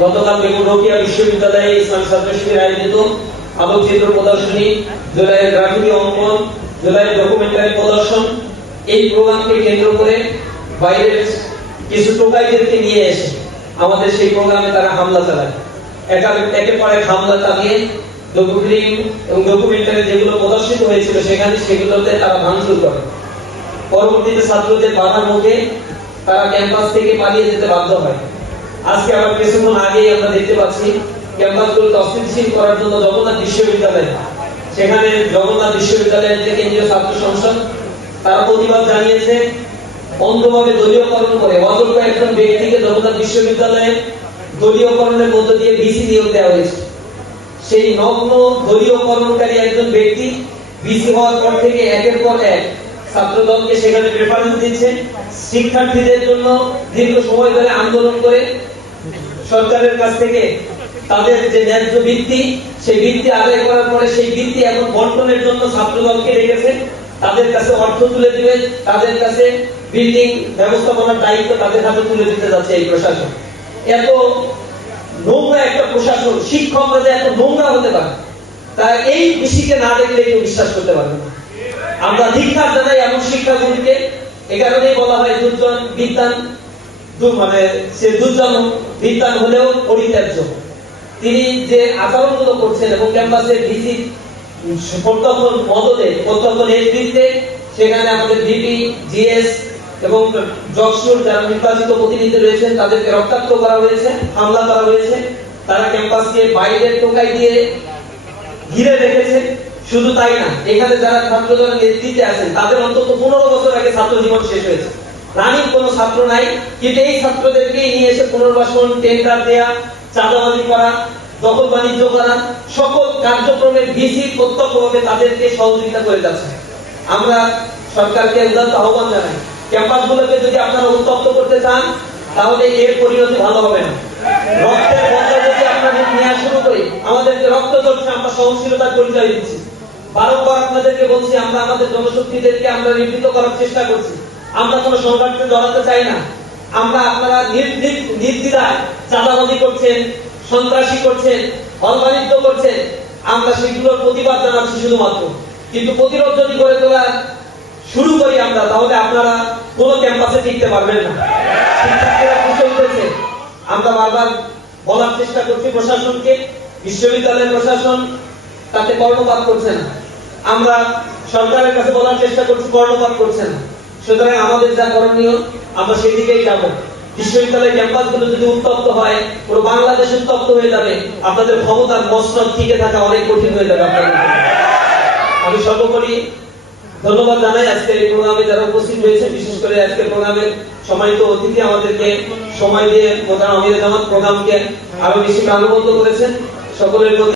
গতকাল বেগম রোকেয়া বিশ্ববিদ্যালয়ে ইসলামী ছাত্র শিবির আয়োজিত আলোকচিত্র প্রদর্শনী, জুলাইয়ের গ্রাফিতি অঙ্কন, জুলাইয়ের ডকুমেন্টারি প্রদর্শন, এই প্রোগ্রামকে কেন্দ্র করে বাইরের কিছু টোকাইদেরকে নিয়ে এসে আমাদের সেই প্রোগ্রামে তারা হামলা চালায়। একের পর এক হামলা চালিয়ে ডকুফিল্ম এবং ডকুমেন্টারি যেগুলো প্রদর্শিত হয়েছিল সেগুলোতে তারা ভাঙচুর করে। পরবর্তীতে ছাত্রদের বাধার মুখে তারা ক্যাম্পাস থেকে পালিয়ে যেতে বাধ্য হয়। আজকে আবার কিছুক্ষণ আগেই আমরা দেখতে পাচ্ছি ক্যাম্পাসগুলোকে অস্থিতিশীল করার জন্য জগন্নাথ বিশ্ববিদ্যালয়, সেখানে জগন্নাথ বিশ্ববিদ্যালয়ের যে কেন্দ্রীয় ছাত্র সংসদ তারা প্রতিবাদ জানিয়েছে। অন্ধভাবে দলীয়করণ করে অযোগ্য একজন ব্যক্তিকে জগন্নাথ বিশ্ববিদ্যালয়ে দলীয়করণের মধ্য দিয়ে ভিসি নিয়োগ দেওয়া হয়েছে। সেই নগ্ন দলীয়করণকারী একজন ব্যক্তি ভিসি হওয়ার পর থেকে একের পর এক ছাত্রদলকে সেখানে প্রেফারেন্স দিচ্ছে। শিক্ষার্থীদের জন্য দীর্ঘ সময় ধরে আন্দোলন করে সরকারের কাছ থেকে তাদের যে ন্যায্য বৃত্তি, সেই বৃত্তি আদায় করার পরে সেই বৃত্তি এখন বন্টনের জন্য ছাত্রদলকে রেখেছে। তাদের কাছে অর্থ তুলে দিবে, তাদের কাছে বিল্ডিং ব্যবস্থাপনার দায়িত্ব তাদের হাতে তুলে দিতে যাচ্ছে এই প্রশাসন। এত নোংরা একটা প্রশাসন, শিক্ষকরা যে এত নোংরা হতে পারে তা এই কৃষিকে না দেখলে কেউ বিশ্বাস করতে পারবে না। আমরা ধিক্কার জানাই এমন শিক্ষাগুলিকে। এ কারণেই বলা হয় দুর্জন বিদ্যান, মানে সে দুর্জন বিদ্যান হলেও পরিত্যাজ্য। তিনি যে আচরণগুলো করছেন এবং ক্যাম্পাসের ভিসি প্রত্যক্ষ মদতে প্রত্যক্ষ নেতৃত্বে সেখানে আমাদের ভিপি, জিএস এবং জকসুর যারা নির্বাচিত প্রতিনিধি রয়েছেন তাদেরকে রক্তাক্ত করা হয়েছে, হামলা করা হয়েছে। তারা ক্যাম্পাসকে বাইরের টোকাই দিয়ে ঘিরে রেখেছে। শুধু তাই না, এখানে যারা ছাত্রদলের নেতৃত্বে আছেন তাদের অন্তত 15 বছর আগে ছাত্র জীবন শেষ হয়েছে। রানিং কোনো ছাত্র নাই, কিন্তু এই ছাত্রদেরকে নিয়ে এসে পুনর্বাসন, টেন্ডার দেয়া, চাঁদাবাজি করা, দখল বাণিজ্য করা, সকল কার্যক্রমের ভিসি প্রত্যক্ষভাবে তাদেরকে সহযোগিতা করে যাচ্ছে। আমরা সরকারকে উদাত্ত আহ্বান জানাই, ক্যাম্পাসগুলোকে যদি আপনারা উত্তপ্ত করতে চান তাহলে এর পরিণতি ভালো হবে না। রক্তের বদলা যদি আমরা নেওয়া শুরু করি, আমাদের যে রক্ত ঝরছে আমরা সহনশীলতার পরিচয় দিচ্ছি। বারংবার আপনাদেরকে বলছি, আমরা আমাদের জনশক্তিদেরকে আমরা নিবৃত্ত করার চেষ্টা করছি। আমরা কোনো সংঘাতে জড়াতে চাই না। আপনারা নির্দ্বিধায় চাঁদাবাজি করছেন, সন্ত্রাসী করছেন, হল বাণিজ্য করছেন, আমরা সেগুলোর প্রতিবাদ জানাচ্ছি শুধুমাত্র। কিন্তু প্রতিরোধ যদি গড়ে তোলা শুরু করি আমরা, তাহলে আপনারা কোনো ক্যাম্পাসে টিকতে পারবেন না। শিক্ষার্থীরা বুঝে উঠেছে। আমরা বারবার বলার চেষ্টা করছি প্রশাসনকে, বিশ্ববিদ্যালয়ের প্রশাসন তাতে কর্ণপাত করছে না। আমরা সরকারের কাছে বলার চেষ্টা করছি, কর্ণপাত করছে না। সুতরাং আমাদের যা করণীয় আমরা সেদিকেই যাব। বিশ্ববিদ্যালয়ের ক্যাম্পাসগুলো যদি উত্তপ্ত হয়, পুরো বাংলাদেশ উত্তপ্ত হয়ে যাবে। আপনাদের ক্ষমতার মসনদ টিকে থাকা অনেক কঠিন হয়ে যাবে আপনাদের। আমি সর্বোপরি ধন্যবাদ জানাই আজকের এই প্রোগ্রামে যারা উপস্থিত হয়েছে, বিশেষ করে আজকের প্রোগ্রামের সম্মানিত অতিথি আমাদেরকে সময় দিয়ে মোহতারাম আমির জামাত প্রোগ্রামকে আরো বেশি প্রাণবন্ত করেছেন। সকলের প্রতি